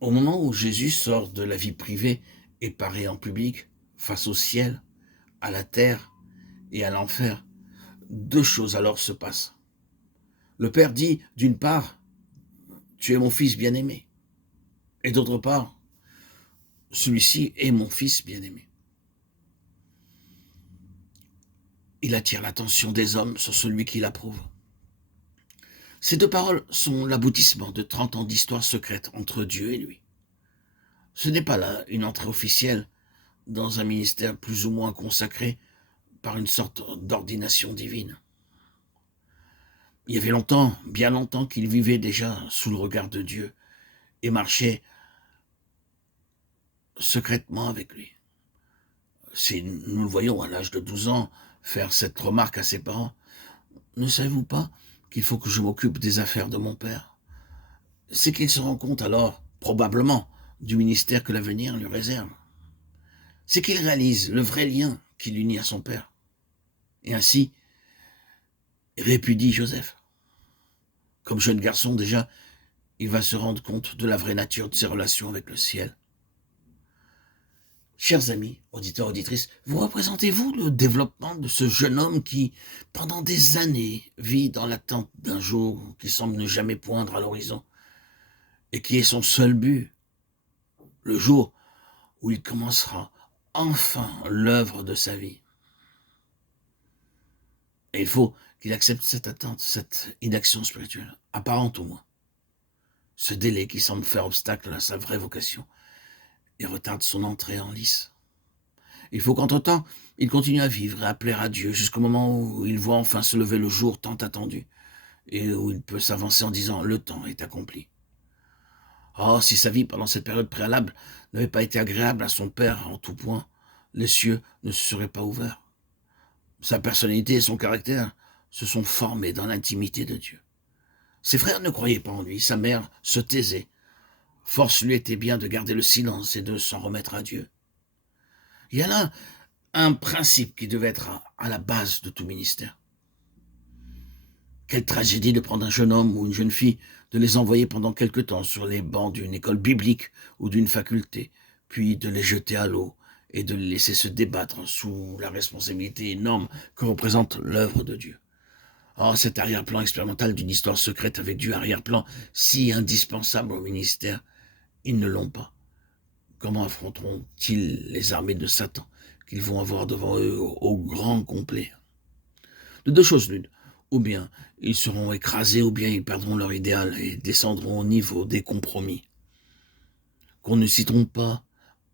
Au moment où Jésus sort de la vie privée et paraît en public, face au ciel, à la terre et à l'enfer, deux choses alors se passent. Le Père dit, d'une part, tu es mon fils bien-aimé, et d'autre part, celui-ci est mon fils bien-aimé. Il attire l'attention des hommes sur celui qui l'approuve. Ces deux paroles sont l'aboutissement de 30 ans d'histoire secrète entre Dieu et lui. Ce n'est pas là une entrée officielle dans un ministère plus ou moins consacré par une sorte d'ordination divine. Il y avait longtemps, bien longtemps, qu'il vivait déjà sous le regard de Dieu et marchait secrètement avec lui. Si nous le voyons à l'âge de 12 ans faire cette remarque à ses parents, ne savez-vous pas qu'il faut que je m'occupe des affaires de mon père? C'est qu'il se rend compte alors, probablement, du ministère que l'avenir lui réserve. C'est qu'il réalise le vrai lien qui l'unit à son père. Et ainsi, répudie Joseph. Comme jeune garçon déjà, il va se rendre compte de la vraie nature de ses relations avec le ciel. Chers amis, auditeurs, auditrices, vous représentez-vous le développement de ce jeune homme qui, pendant des années, vit dans l'attente d'un jour qui semble ne jamais poindre à l'horizon et qui est son seul but, le jour où il commencera enfin l'œuvre de sa vie. Et il faut qu'il accepte cette attente, cette inaction spirituelle, apparente au moins, ce délai qui semble faire obstacle à sa vraie vocation et retarde son entrée en lice. Il faut qu'entre-temps, il continue à vivre et à plaire à Dieu jusqu'au moment où il voit enfin se lever le jour tant attendu et où il peut s'avancer en disant « le temps est accompli ». Oh, si sa vie pendant cette période préalable n'avait pas été agréable à son père en tout point, les cieux ne se seraient pas ouverts. Sa personnalité et son caractère se sont formés dans l'intimité de Dieu. Ses frères ne croyaient pas en lui, sa mère se taisait. Force lui était bien de garder le silence et de s'en remettre à Dieu. Il y a là un principe qui devait être à la base de tout ministère. Quelle tragédie de prendre un jeune homme ou une jeune fille, de les envoyer pendant quelque temps sur les bancs d'une école biblique ou d'une faculté, puis de les jeter à l'eau et de les laisser se débattre sous la responsabilité énorme que représente l'œuvre de Dieu. Oh, cet arrière-plan expérimental d'une histoire secrète avec Dieu, arrière-plan si indispensable au ministère, ils ne l'ont pas. Comment affronteront-ils les armées de Satan qu'ils vont avoir devant eux au grand complet? De deux choses l'une, ou bien ils seront écrasés, ou bien ils perdront leur idéal et descendront au niveau des compromis. Qu'on ne s'y trompe pas,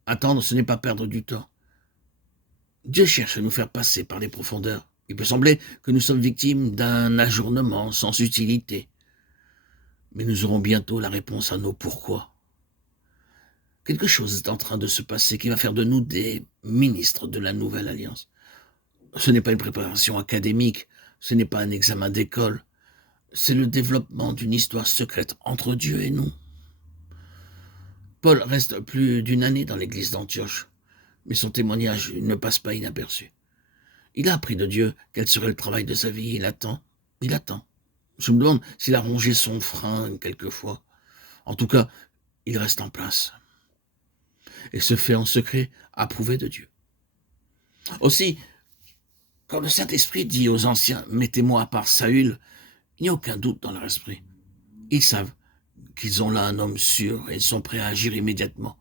attendre ce n'est pas perdre du temps. Dieu cherche à nous faire passer par les profondeurs. Il peut sembler que nous sommes victimes d'un ajournement sans utilité, mais nous aurons bientôt la réponse à nos pourquoi. Quelque chose est en train de se passer qui va faire de nous des ministres de la nouvelle alliance. Ce n'est pas une préparation académique, ce n'est pas un examen d'école, c'est le développement d'une histoire secrète entre Dieu et nous. Paul reste plus d'une année dans l'église d'Antioche, mais son témoignage ne passe pas inaperçu. Il a appris de Dieu quel serait le travail de sa vie, il attend. Je me demande s'il a rongé son frein quelquefois. En tout cas, il reste en place et se fait en secret approuver de Dieu. Aussi, quand le Saint-Esprit dit aux anciens « mettez-moi à part Saül », il n'y a aucun doute dans leur esprit. Ils savent qu'ils ont là un homme sûr et ils sont prêts à agir immédiatement.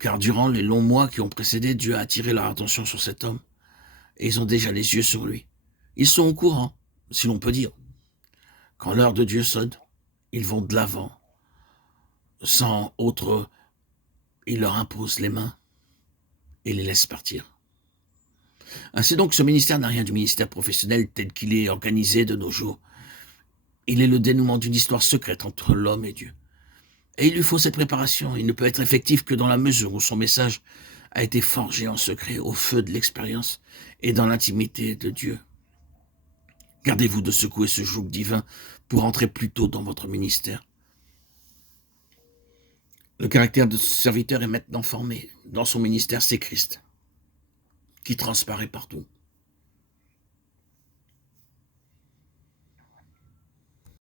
Car durant les longs mois qui ont précédé, Dieu a attiré leur attention sur cet homme et ils ont déjà les yeux sur lui. Ils sont au courant, si l'on peut dire. Quand l'heure de Dieu sonne, ils vont de l'avant. Sans autre, il leur impose les mains et les laisse partir. Ainsi donc, ce ministère n'a rien du ministère professionnel tel qu'il est organisé de nos jours. Il est le dénouement d'une histoire secrète entre l'homme et Dieu. Et il lui faut cette préparation. Il ne peut être effectif que dans la mesure où son message a été forgé en secret au feu de l'expérience et dans l'intimité de Dieu. Gardez-vous de secouer ce joug divin pour entrer plus tôt dans votre ministère. Le caractère de ce serviteur est maintenant formé. Dans son ministère, c'est Christ qui transparaît partout.